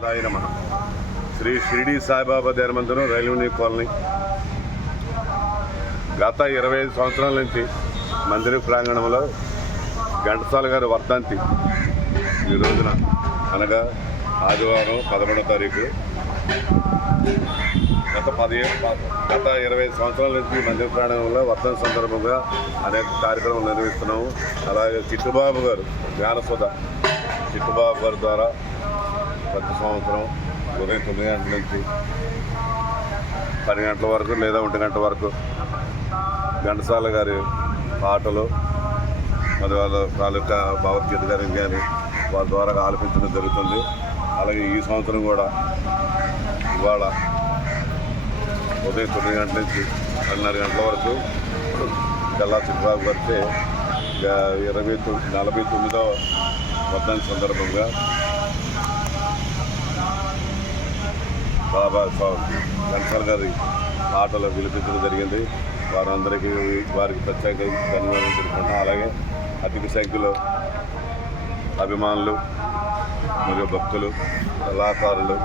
నమః. శ్రీ షిరిడి సాయిబాబా ధ్యాన మందిరం రైల్వే కాలనీ. గత 25 సంవత్సరాల నుంచి మందిర ప్రాంగణంలో ఘంటసాల గారి వర్ధంతి ఈ రోజున అనగా ఆదివారం 11వ తారీఖు గత 25 సంవత్సరాల నుంచి మందిర ప్రాంగణంలో వర్ధంతి సందర్భంగా అనేక కార్యక్రమాలు నిర్వహిస్తున్నాము. అలాగే చిట్టుబాబు గారు జ్ఞానసుధ చిట్టుబాబు గారి ద్వారా ప్రతి సంవత్సరం ఉదయం 9 గంటల నుంచి 10 గంటల వరకు లేదా 1 గంట వరకు ఘంటసాల గారి పాటలు మరి వాళ్ళ తాలూకా భగవద్గీత గారి కానీ వారి ద్వారా ఆలపించడం జరుగుతుంది. అలాగే ఈ సంవత్సరం కూడా ఇవాళ ఉదయం 9 గంటల నుంచి 10:30 గంటల వరకు గల్లా చిట్టుబాబు గారికి 49వ వర్ధంతి సందర్భంగా బాబా ఘంటసాల గారి పాటలు వినిపించడం జరిగింది. వారికి ప్రత్యేక ధన్యవాదాలు తెలుపుకుంటాం. అలాగే అధిక సంఖ్యలో అభిమానులు మరియు భక్తులు కళాకారులు